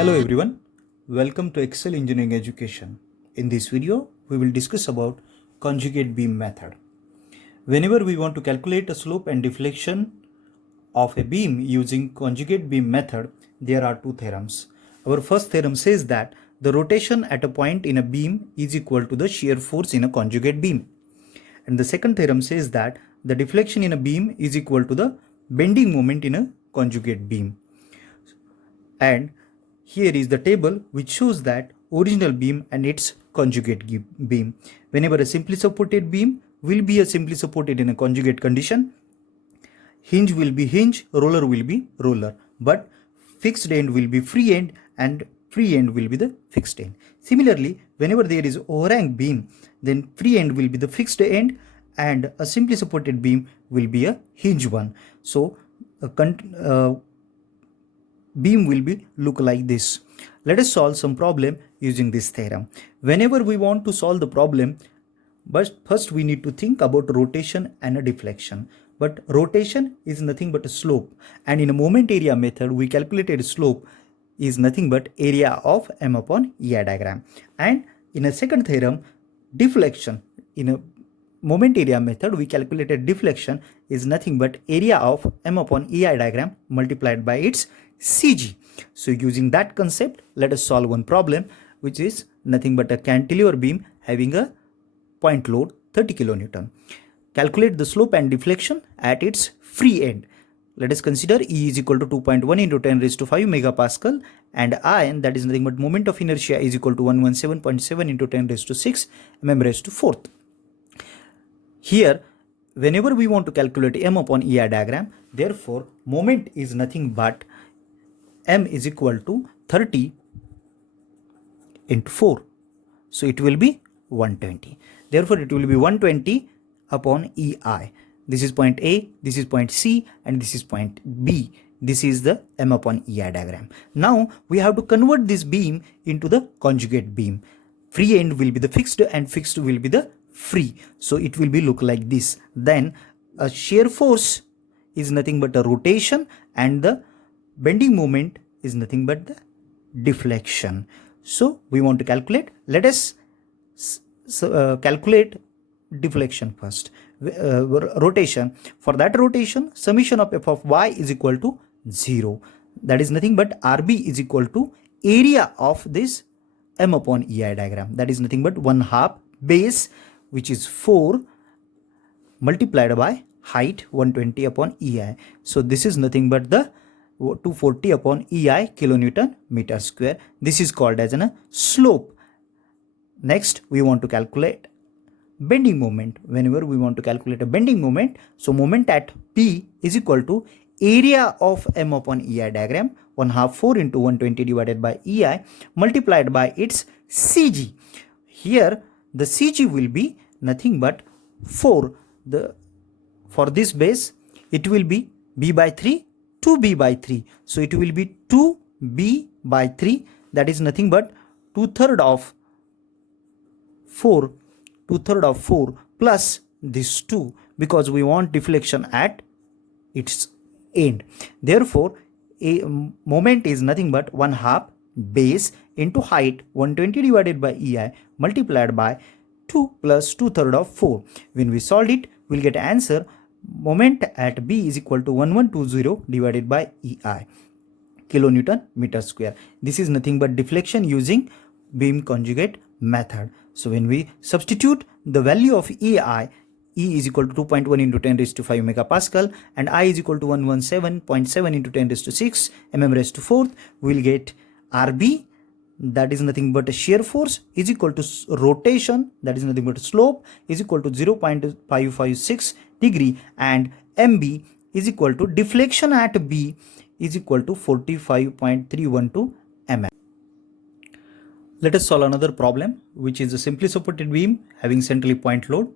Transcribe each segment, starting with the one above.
Hello everyone, welcome to Excel Engineering Education. In this video, we will discuss about conjugate beam method. Whenever we want to calculate a slope and deflection of a beam using conjugate beam method, there are two theorems. Our first theorem says that the rotation at a point in a beam is equal to the shear force in a conjugate beam. And the second theorem says that the deflection in a beam is equal to the bending moment in a conjugate beam. And here is the table which shows that original beam and its conjugate beam. Whenever a simply supported beam will be a simply supported in a conjugate condition, hinge will be hinge, roller will be roller, but fixed end will be free end and free end will be the fixed end. Similarly, whenever there is overhang beam, then free end will be the fixed end and a simply supported beam will be a hinge one. So beam will be look like this. Let us solve some problem using this theorem. Whenever we want to solve the problem, but first we need to think about rotation and a deflection. But rotation is nothing but a slope, and in a moment area method we calculated slope is nothing but area of m upon EI diagram. And in a second theorem, deflection, in a moment area method we calculated deflection is nothing but area of m upon EI diagram multiplied by its CG. So using that concept, let us solve one problem which is nothing but a cantilever beam having a point load 30 kilonewton. Calculate the slope and deflection at its free end. Let us consider E is equal to 2.1 into 10 raised to 5 megapascal and I, that is nothing but moment of inertia, is equal to 117.7 into 10 raised to 6 mm raised to 4th. Here, whenever we want to calculate m upon EI diagram, therefore moment is nothing but m is equal to 30 into 4. So it will be 120. Therefore it will be 120 upon EI. This is point A, this is point C, and this is point B. This is the m upon EI diagram. Now we have to convert this beam into the conjugate beam. Free end will be the fixed and fixed will be the free. So it will be look like this. Then a shear force is nothing but a rotation and the bending moment is nothing but the deflection. So we want to calculate. Let us calculate deflection first. Rotation. For that rotation, summation of f of y is equal to 0. That is nothing but RB is equal to area of this m upon EI diagram. That is nothing but 1/2 base, which is 4 multiplied by height 120 upon EI. So this is nothing but the 240 upon EI kilonewton meter square. This is called as a slope. Next, we want to calculate bending moment. Whenever we want to calculate a bending moment, so moment at P is equal to area of m upon EI diagram, 1/2 4 into 120 divided by EI multiplied by its CG. Here the CG will be nothing but 4. For this base it will be B by 3, 2B by 3. So it will be 2B by 3, that is nothing but 2/3 of 4, 2/3 of 4 plus this 2, because we want deflection at its end. Therefore a moment is nothing but 1/2 base into height 120 divided by EI multiplied by 2 plus 2/3 of 4. When we solve it, we'll get answer. Moment at B is equal to 1120 divided by EI kilonewton meter square. This is nothing but deflection using beam conjugate method. So when we substitute the value of EI, E is equal to 2.1 into 10 raised to 5 megapascal and I is equal to 117.7 into 10 raised to 6 mm raised to 4th, we will get RB, that is nothing but a shear force, is equal to rotation, that is nothing but a slope, is equal to 0.556 degree, and MB is equal to deflection at B is equal to 45.312 mm. Let us solve another problem, which is a simply supported beam having centrally point load.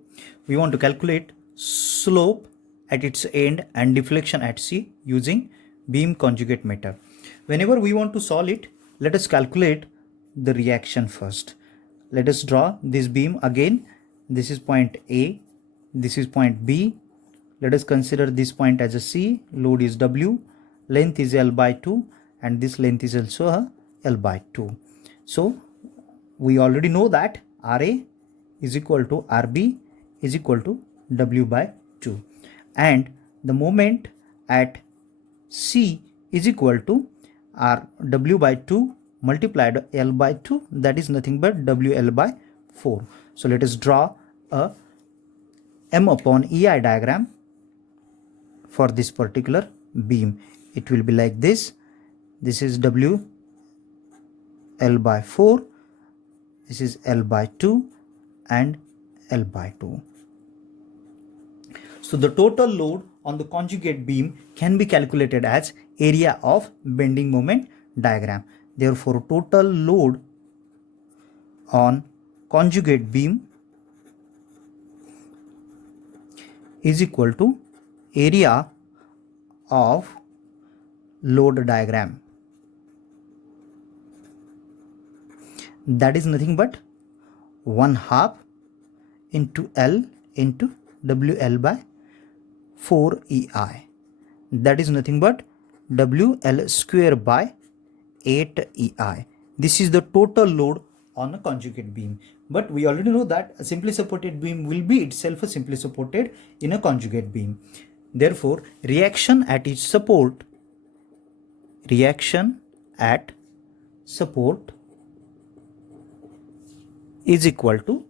We want to calculate slope at its end and deflection at C using beam conjugate method. Whenever we want to solve it, let us calculate the reaction first. Let us draw this beam again. This is point A, this is point B. Let us consider this point as a C, load is W, length is L by 2 and this length is also a L by 2. So we already know that RA is equal to RB is equal to W by 2, and the moment at C is equal to W by 2 multiplied L by 2, that is nothing but WL by 4. So let us draw a M upon EI diagram for this particular beam. It will be like this. This is W L by 4, this is L by 2 and L by 2. So the total load on the conjugate beam can be calculated as area of bending moment diagram. Therefore, total load on conjugate beam is equal to area of load diagram. That is nothing but 1/2 into L into WL by 4 EI. That is nothing but WL square by 8 EI. This is the total load on a conjugate beam. But we already know that a simply supported beam will be itself a simply supported in a conjugate beam. Therefore, reaction at its support is equal to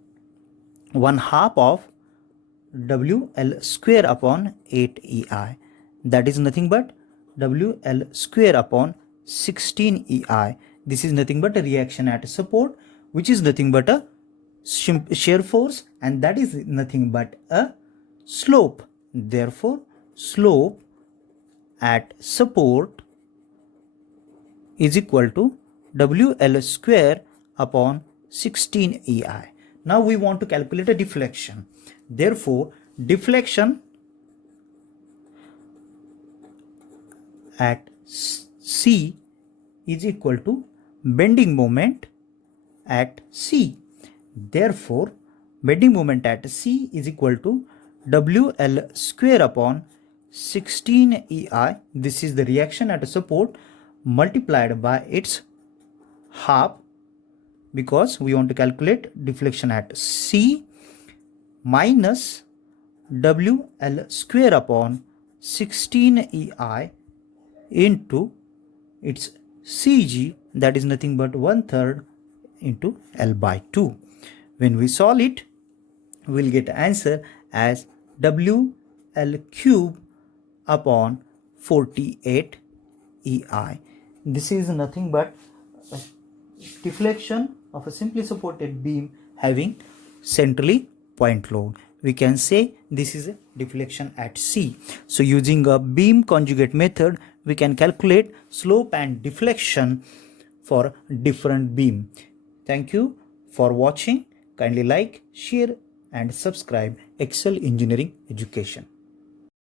1/2 of WL square upon 8 EI. That is nothing but WL square upon 16 EI. This is nothing but a reaction at support, which is nothing but a shear force, and that is nothing but a slope. Therefore, slope at support is equal to WL square upon 16 EI. Now we want to calculate a deflection. Therefore, deflection at C is equal to bending moment at C. Therefore, bending moment at C is equal to WL square upon 16 EI. This is the reaction at a support multiplied by its half, because we want to calculate deflection at C, minus WL square upon 16 EI into its CG, that is nothing but 1/3 into L by 2. When we solve it, we will get answer as WL cube upon 48 EI. This is nothing but a deflection of a simply supported beam having centrally point load. We can say this is a deflection at C. So using a beam conjugate method, we can calculate slope and deflection for different beam. Thank you for watching. Kindly like, share and subscribe Excel Engineering Education.